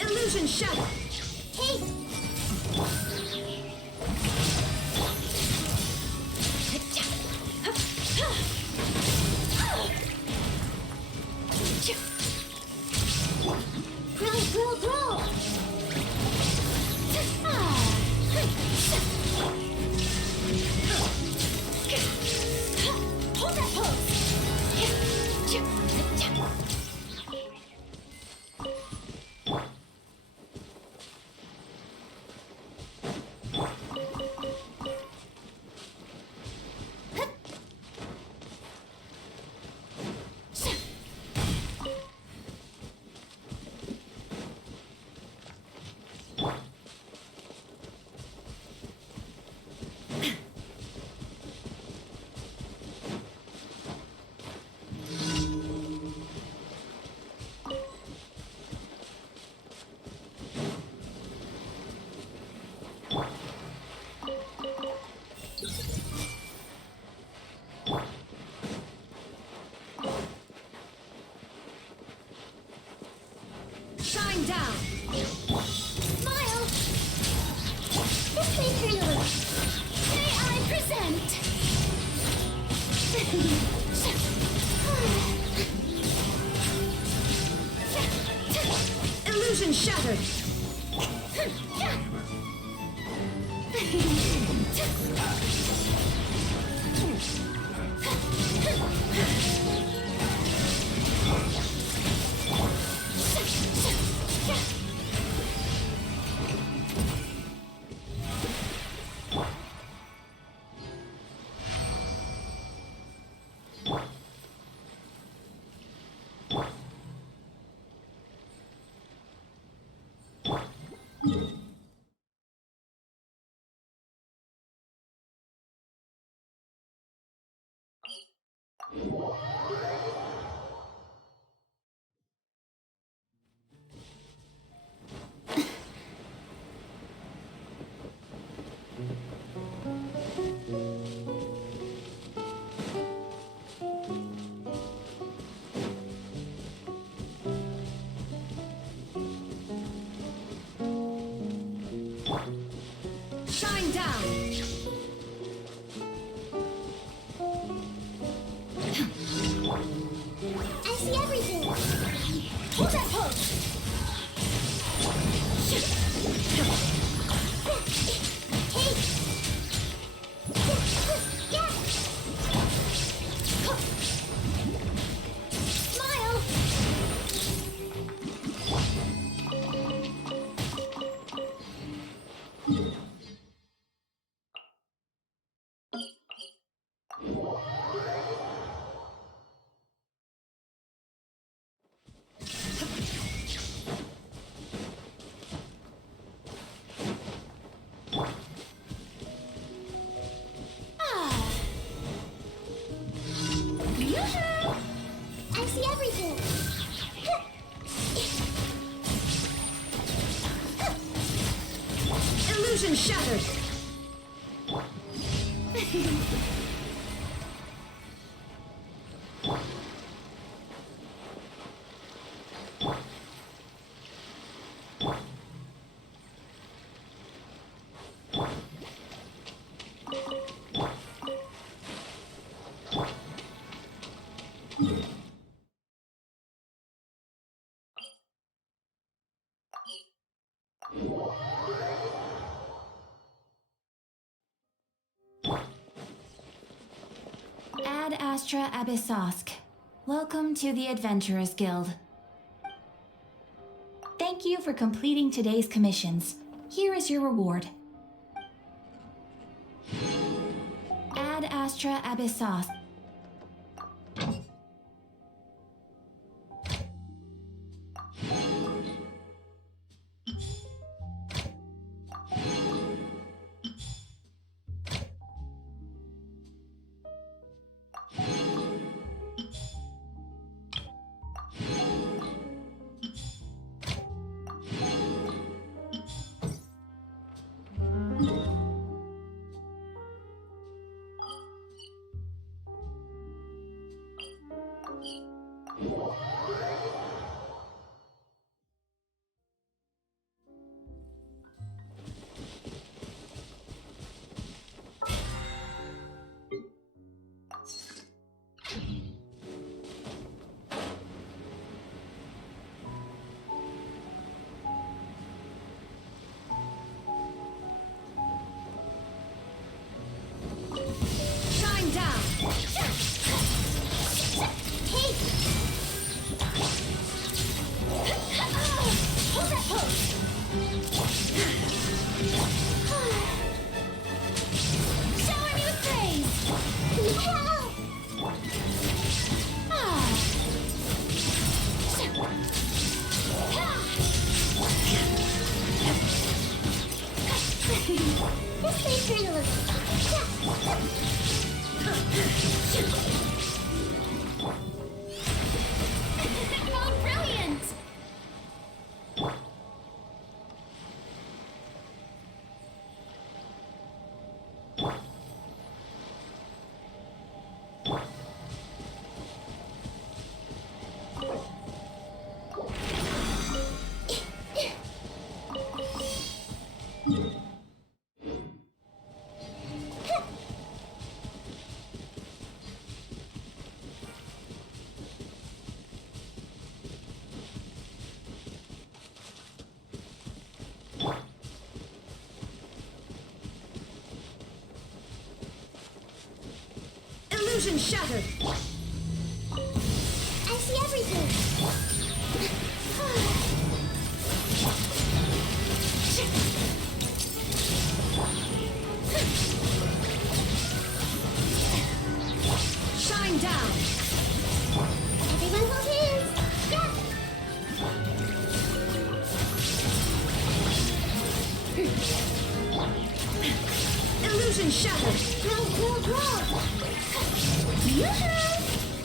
Illusion shadow. Hey. Grow. Hold that pose. Shine down. Smile. This way freely. May I present? Illusion shattered. Shine down! I see everything! Hold that pose! Hey! Yeah! Smile! I see everything! Illusion shattered! Ad Astra Abyssosk. Welcome to the Adventurers Guild. Thank you for completing today's commissions. Here is your reward. Ad Astra Abyssosk. Shine down! Hey! Hold that pose! Shower me with praise! Yeah! This may turn a little. Oh, brilliant! Illusion shattered! I see everything! Shine down! Everyone hold hands! Yeah! Illusion shattered! Grow, grow, grow! Yoo-hoo!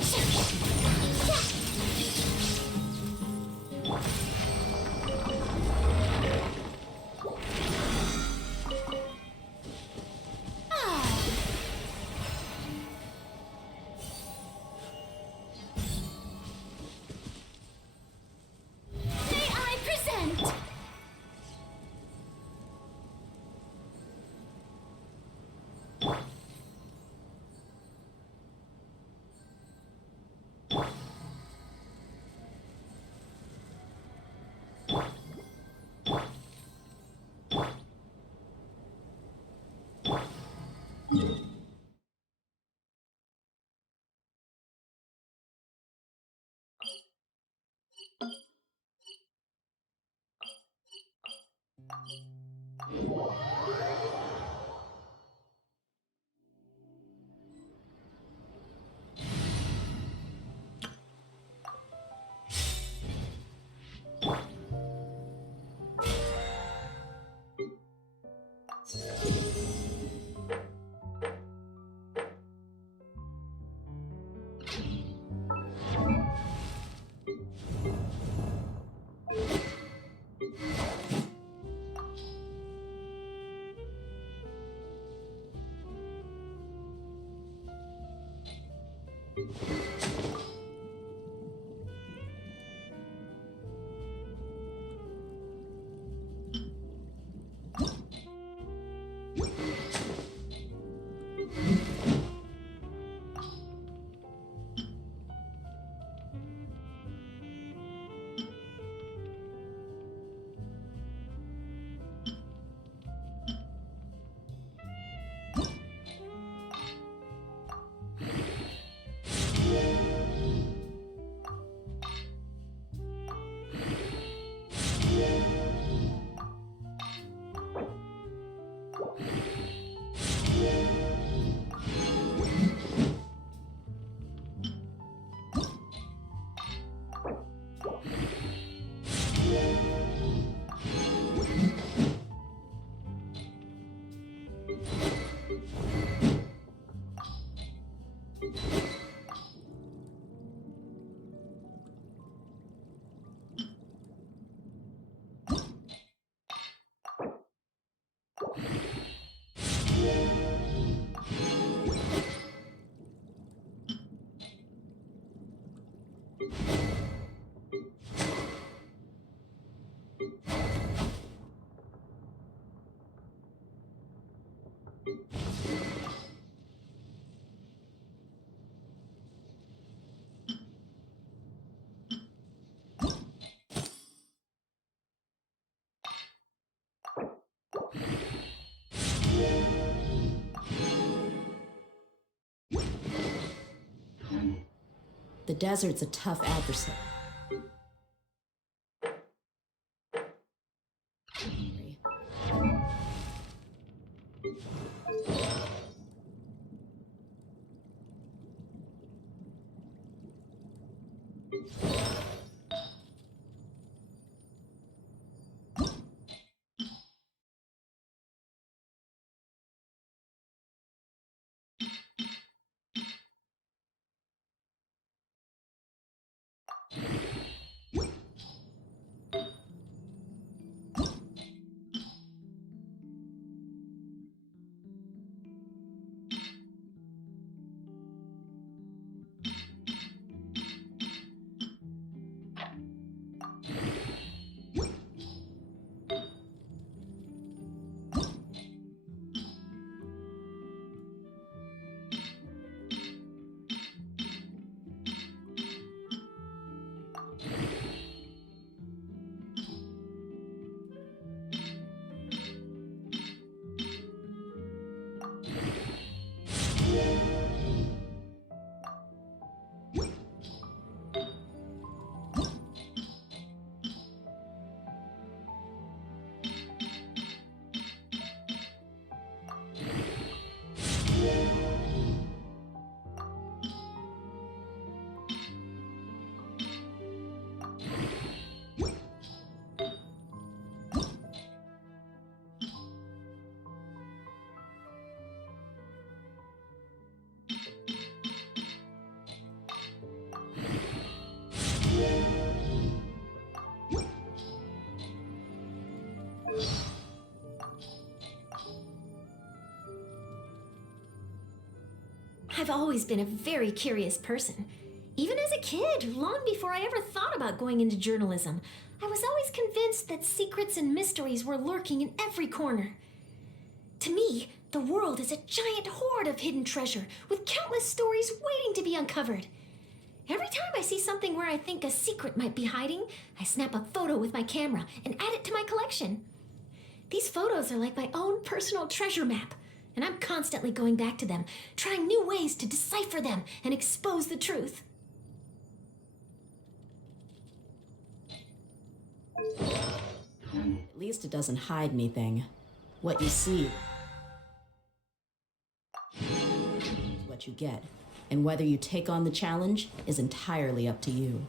The desert's a tough adversary. I've always been a very curious person. Even as a kid, long before I ever thought about going into journalism, I was always convinced that secrets and mysteries were lurking in every corner. To me, the world is a giant hoard of hidden treasure with countless stories waiting to be uncovered. Every time I see something where I think a secret might be hiding, I snap a photo with my camera and add it to my collection. These photos are like my own personal treasure map, and I'm constantly going back to them, trying new ways to decipher them and expose the truth. At least it doesn't hide anything. What you see is what you get. And whether you take on the challenge is entirely up to you.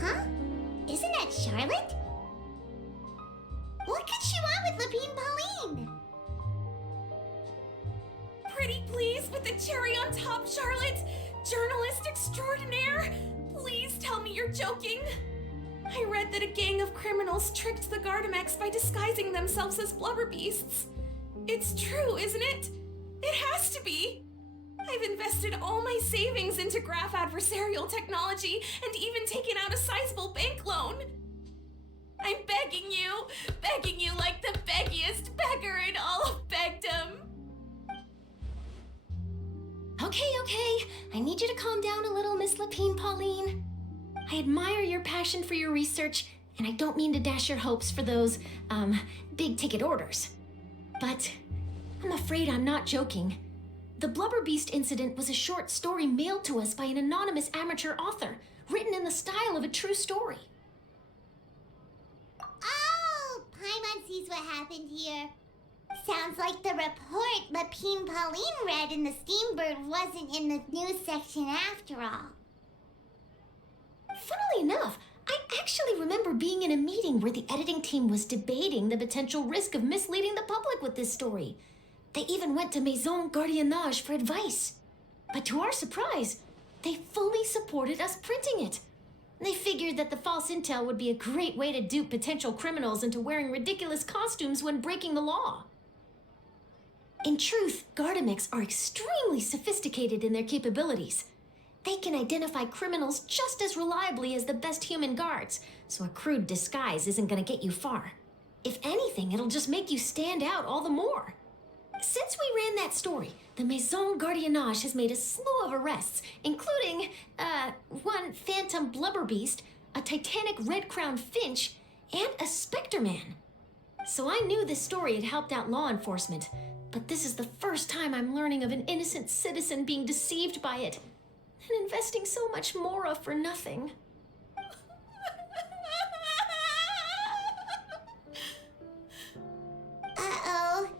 Huh? Isn't that Charlotte? What could she want with Lapine Pauline? pretty please with the cherry on top, Charlotte? Journalist extraordinaire? Please tell me you're joking. I read that a gang of criminals tricked the Gardamex by disguising themselves as blubber beasts. It's true, isn't it? It has to be. I've invested all my savings into graph adversarial technology and even taken out a sizable bank loan. I'm begging you like the beggiest beggar in all of begdom. Okay. I need you to calm down a little, Miss Lapine Pauline. I admire your passion for your research, and I don't mean to dash your hopes for those, big ticket orders. But I'm afraid I'm not joking. The Blubber Beast incident was a short story mailed to us by an anonymous amateur author, written in the style of a true story. Oh, Paimon sees what happened here. Sounds like the report Lapine Pauline read in the Steambird wasn't in the news section after all. Funnily enough, I actually remember being in a meeting where the editing team was debating the potential risk of misleading the public with this story. They even went to Maison Gardiennage for advice. But to our surprise, they fully supported us printing it. They figured that the false intel would be a great way to dupe potential criminals into wearing ridiculous costumes when breaking the law. In truth, Gardamex are extremely sophisticated in their capabilities. They can identify criminals just as reliably as the best human guards, so a crude disguise isn't gonna get you far. If anything, it'll just make you stand out all the more. Since we ran that story, the Maison Gardiennage has made a slew of arrests, including, one phantom blubber beast, a titanic red-crowned finch, and a specter man. So I knew this story had helped out law enforcement, but this is the first time I'm learning of an innocent citizen being deceived by it, and investing so much Mora for nothing. Uh-oh.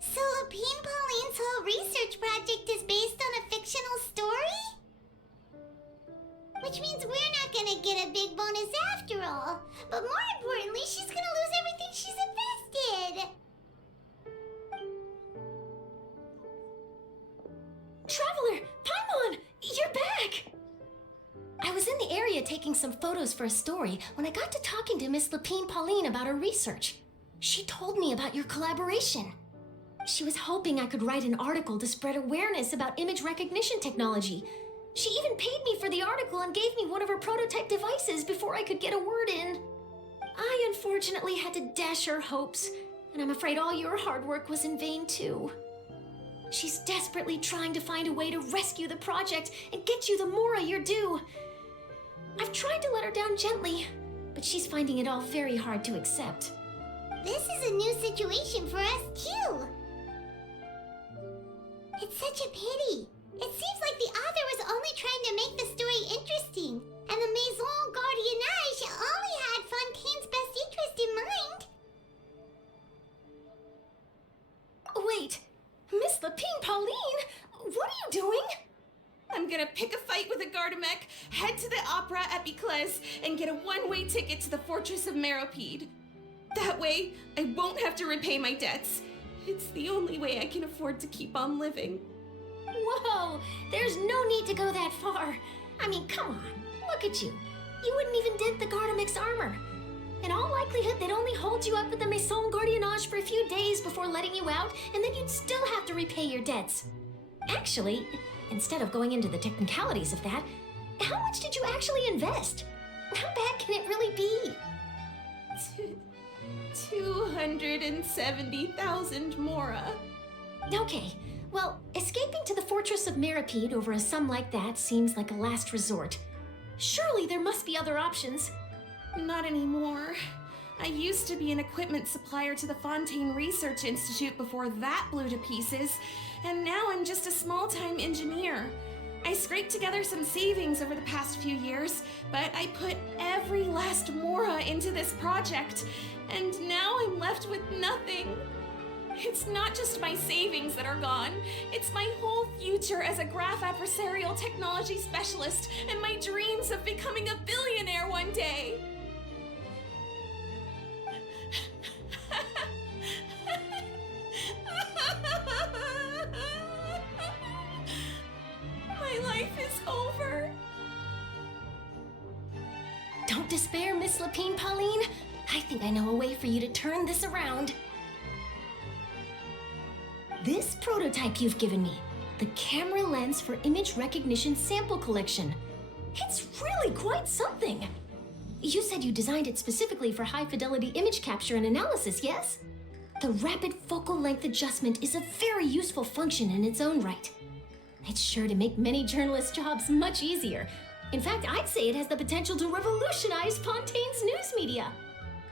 So Lapine Pauline's whole research project is based on a fictional story? Which means we're not gonna get a big bonus after all. But more importantly, she's gonna lose everything she's invested. Traveler! Paimon! You're back! I was in the area taking some photos for a story when I got to talking to Miss Lapine Pauline about her research. She told me about your collaboration. She was hoping I could write an article to spread awareness about image recognition technology. She even paid me for the article and gave me one of her prototype devices before I could get a word in. I unfortunately had to dash her hopes, and I'm afraid all your hard work was in vain too. She's desperately trying to find a way to rescue the project and get you the Mora you're due. I've tried to let her down gently, but she's finding it all very hard to accept. This is a new situation for us too. It's such a pity. It seems like the author was only trying to make the story interesting, and the Maison Gardiennage only had Fontaine's best interest in mind. Wait, Miss Lapine Pauline, what are you doing? I'm gonna pick a fight with a Gardamek, head to the opera at Biclez, and get a one-way ticket to the Fortress of Meropide. That way, I won't have to repay my debts. It's the only way I can afford to keep on living. Whoa, there's no need to go that far. I mean, come on, look at you. You wouldn't even dent the Gardamex armor. In all likelihood, they'd only hold you up at the Maison Gardiennage for a few days before letting you out, and then you'd still have to repay your debts. Actually, instead of going into the technicalities of that, how much did you actually invest? How bad can it really be? 270,000 Mora. Okay, well, escaping to the Fortress of Meropide over a sum like that seems like a last resort. Surely there must be other options. Not anymore. I used to be an equipment supplier to the Fontaine Research Institute before that blew to pieces, and now I'm just a small-time engineer. I scraped together some savings over the past few years, but I put every last Mora into this project, and now I'm left with nothing. It's not just my savings that are gone, it's my whole future as a graph adversarial technology specialist and my dreams of becoming a billionaire one day. Don't despair, Miss Lapine Pauline. I think I know a way for you to turn this around. This prototype you've given me, the camera lens for image recognition sample collection. It's really quite something. You said you designed it specifically for high-fidelity image capture and analysis, yes? The rapid focal length adjustment is a very useful function in its own right. It's sure to make many journalists' jobs much easier. In fact, I'd say it has the potential to revolutionize Fontaine's news media.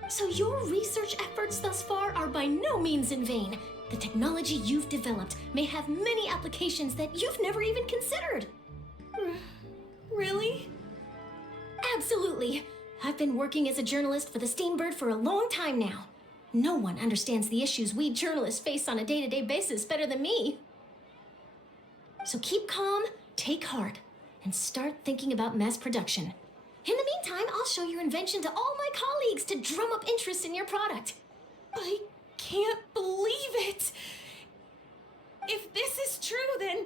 So your research efforts thus far are by no means in vain. The technology you've developed may have many applications that you've never even considered. Really? Absolutely. I've been working as a journalist for the Steambird for a long time now. No one understands the issues we journalists face on a day-to-day basis better than me. So keep calm, take heart, and start thinking about mass production. In the meantime, I'll show your invention to all my colleagues to drum up interest in your product. I can't believe it! If this is true, then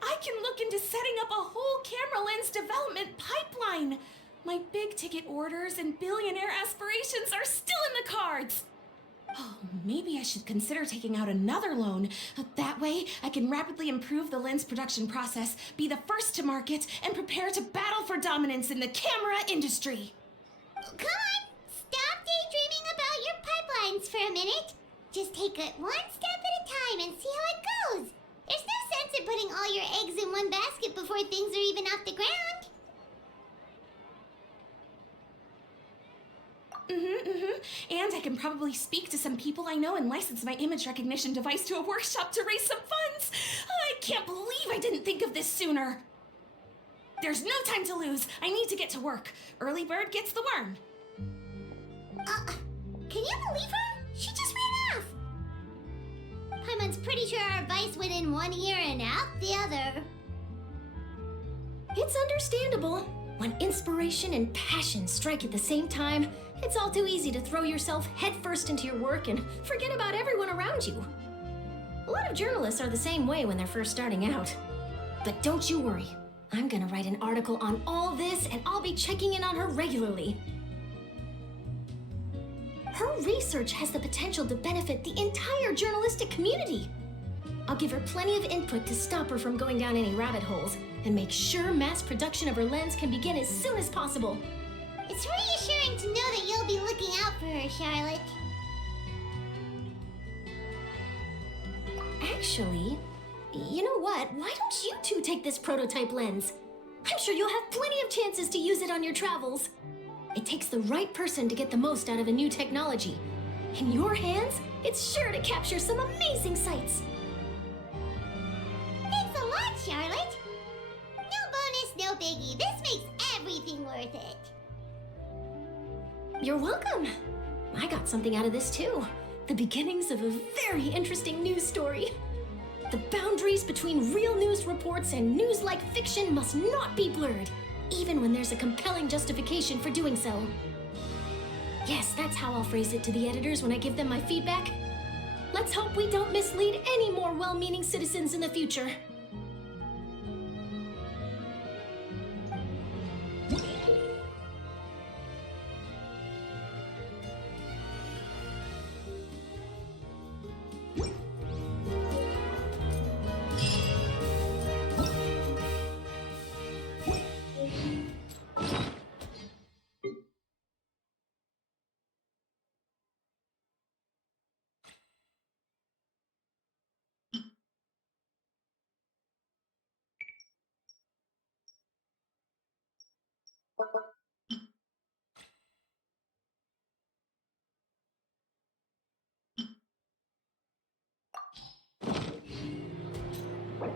I can look into setting up a whole camera lens development pipeline. My big ticket orders and billionaire aspirations are still in the cards. Oh, maybe I should consider taking out another loan. That way, I can rapidly improve the lens production process, be the first to market, and prepare to battle for dominance in the camera industry. Come on, stop daydreaming about your pipelines for a minute. Just take it one step at a time and see how it goes. There's no sense in putting all your eggs in one basket before things are even off the ground. And I can probably speak to some people I know and license my image recognition device to a workshop to raise some funds. I can't believe I didn't think of this sooner. There's no time to lose. I need to get to work. Early bird gets the worm. Can you believe her? She just ran off. Paimon's pretty sure our advice went in one ear and out the other. It's understandable. When inspiration and passion strike at the same time, it's all too easy to throw yourself headfirst into your work and forget about everyone around you. A lot of journalists are the same way when they're first starting out. But don't you worry. I'm gonna write an article on all this, and I'll be checking in on her regularly. Her research has the potential to benefit the entire journalistic community. I'll give her plenty of input to stop her from going down any rabbit holes, and make sure mass production of her lens can begin as soon as possible. It's reassuring to know that you'll be looking out for her, Charlotte. Actually, you know what? Why don't you two take this prototype lens? I'm sure you'll have plenty of chances to use it on your travels. It takes the right person to get the most out of a new technology. In your hands, it's sure to capture some amazing sights. Thanks a lot, Charlotte. No bonus, no biggie. This makes everything worth it. You're welcome. I got something out of this too. The beginnings of a very interesting news story. The boundaries between real news reports and news-like fiction must not be blurred, even when there's a compelling justification for doing so. Yes, that's how I'll phrase it to the editors when I give them my feedback. Let's hope we don't mislead any more well-meaning citizens in the future.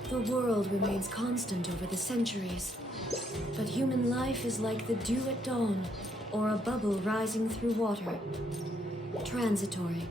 The world remains constant over the centuries, but human life is like the dew at dawn, or a bubble rising through water. Transitory.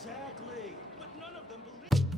Exactly. But none of them believe.